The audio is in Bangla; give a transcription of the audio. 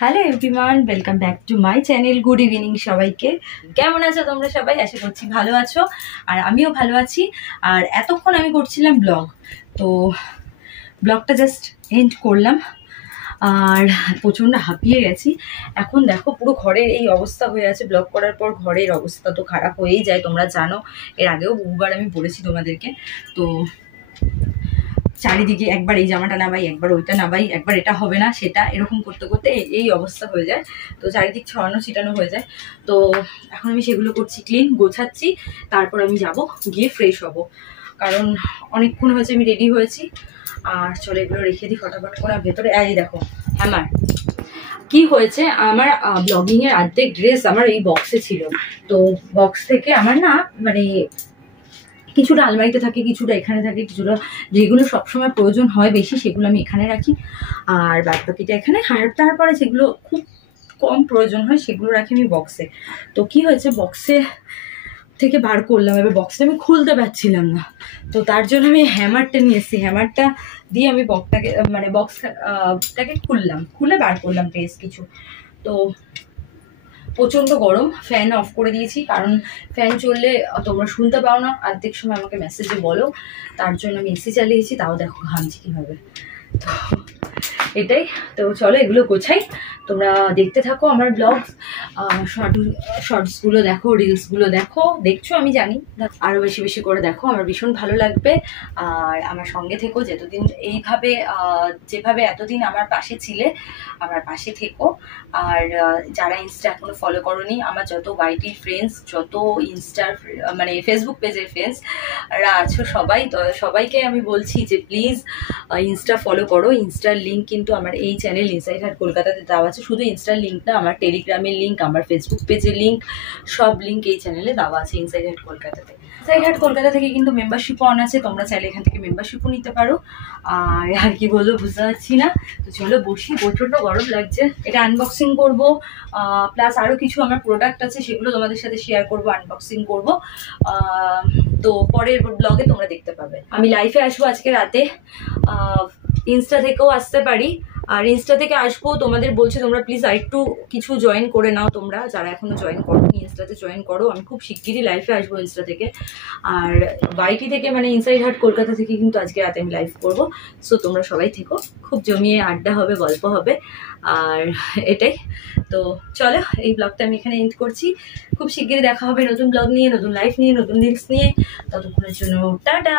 Hello everyone, welcome back to my channel. Good evening সবাইকে। কেমন আছো তোমরা সবাই? আশা করছি ভালো আছো, আর আমিও ভালো আছি। আর এতক্ষণ আমি করছিলাম ব্লগ, তো ব্লগটা জাস্ট এন্ড করলাম আর প্রচণ্ড হাঁপিয়ে গেছি। এখন দেখো পুরো ঘরের এই অবস্থা হয়ে আছে। ব্লগ করার পর ঘরের অবস্থা তো খারাপ হয়েই যায়, তোমরা জানো। এর আগেও বহুবার আমি বলেছি তোমাদেরকে। তো চারিদিকে একবার এই জামাটা নামাই, একবার ওইটা নামাই, একবার এটা হবে না সেটা, এরকম করতে করতে এই অবস্থা হয়ে যায়। তো চারিদিক ছড়ানো ছিটানো হয়ে যায়। তো এখন আমি সেগুলো করছি, ক্লিন গোছাচ্ছি। তারপর আমি যাব গিয়ে ফ্রেশ হব, কারণ অনেকক্ষণ হয়েছে আমি রেডি হয়েছি। আর চলো এগুলো রেখে দিই ফটাফট করে। ভেতরে এই দেখো হ্যামার। কি হয়েছে, আমার ব্লগিংয়ের অর্ধেক ড্রেস আমার এই বক্সে ছিল। তো বক্স থেকে আমার না মানে কিছুটা আলমারিতে থাকে, কিছুটা এখানে থাকে, কিছুটা যেগুলো সবসময় প্রয়োজন হয় বেশি সেগুলো আমি এখানে রাখি, আর বাদ বাকিটা এখানে। তারপরে যেগুলো খুব কম প্রয়োজন হয় সেগুলো রাখি আমি বক্সে। তো কি হয়েছে, বক্সে থেকে বার করলাম, এবার বক্সটা আমি খুলতে পারছিলাম না। তো তার জন্য আমি হ্যামারটা নিয়ে এসেছি। হ্যামারটা দিয়ে আমি বক্সটাকে খুলে বার করলাম ড্রেস কিছু। তো প্রচণ্ড গরম, ফ্যান অফ করে দিয়েছি, কারণ ফ্যান চললে তোমরা শুনতে পাও না, অর্ধেক সময় আমাকে মেসেজে বলো। তার জন্য আমি এসি চালিয়েছি, তাও দেখো ঘামছি কীভাবে। তো এটাই। তো চলো এগুলো গোছাই, তোমরা দেখতে থাকো আমার ব্লগ। শর্টসগুলো দেখো, রিলসগুলো দেখছো আমি জানি, আরও বেশি বেশি করে দেখো, আমার ভীষণ ভালো লাগবে। আর আমার সঙ্গে থেকো, যেতদিন এইভাবে যেভাবে এতদিন আমার পাশে ছিলে, আমার পাশে থেকো। আর যারা ইনস্টা এখনো ফলো করোনি, আমার যত ওয়াইটি ফ্রেন্ডস, যত ইনস্টার মানে ফেসবুক পেজের ফ্রেন্ডসরা আছো সবাই, তো সবাইকে আমি বলছি যে প্লিজ ইনস্টা ফলো করো। ইনস্টার লিঙ্ক কিন্তু আমার এই চ্যানেল ইনসাইড হাট কলকাতাতে দেওয়া আছে। শুধু ইনস্টার লিঙ্ক না, আমার টেলিগ্রামের লিঙ্ক, আমার ফেসবুক পেজের লিঙ্ক, সব লিঙ্ক এই চ্যানেলে দেওয়া আছে ইনসাইড হাট কলকাতাতে। ইনসাইড হাট কলকাতা থেকে কিন্তু মেম্বারশিপও অন আছে, তোমরা চাইলে এখান থেকে মেম্বারশিপও নিতে পারো। আর কি বলবো বুঝতে পারছি না। তো চলো বসি, প্রচণ্ড গরম লাগছে। এটা আনবক্সিং করবো, প্লাস আরও কিছু আমার প্রোডাক্ট আছে সেগুলো তোমাদের সাথে শেয়ার করবো, আনবক্সিং করবো। তো পরের ব্লগে তোমরা দেখতে পাবে। আমি লাইভে আসবো আজকে রাতে, ইনস্টা থেকেও আসতে পারি। আর ইনস্টা থেকে আসবো, তোমাদের বলছি তোমরা প্লিজ আরেকটু কিছু জয়েন করে নাও, তোমরা যারা এখনো জয়েন করো ইনস্টাতে জয়েন করো। আমি খুব শিগগিরই লাইভে আসবো ইনস্টা থেকে। আর ওয়াইটি থেকে মানে ইনসাইড হাট কলকাতা থেকে কিন্তু আজকে রাতে আমি লাইভ করবো। সো তোমরা সবাই থেকো, খুব জমিয়ে আড্ডা হবে, গল্প হবে। আর এটাই। তো চলো এই ব্লগটা আমি এখানে এন্ড করছি। খুব শিগগিরই দেখা হবে নতুন ব্লগ নিয়ে, নতুন লাইভ নিয়ে, নতুন রিলস নিয়ে। ততক্ষণের জন্য টাটা।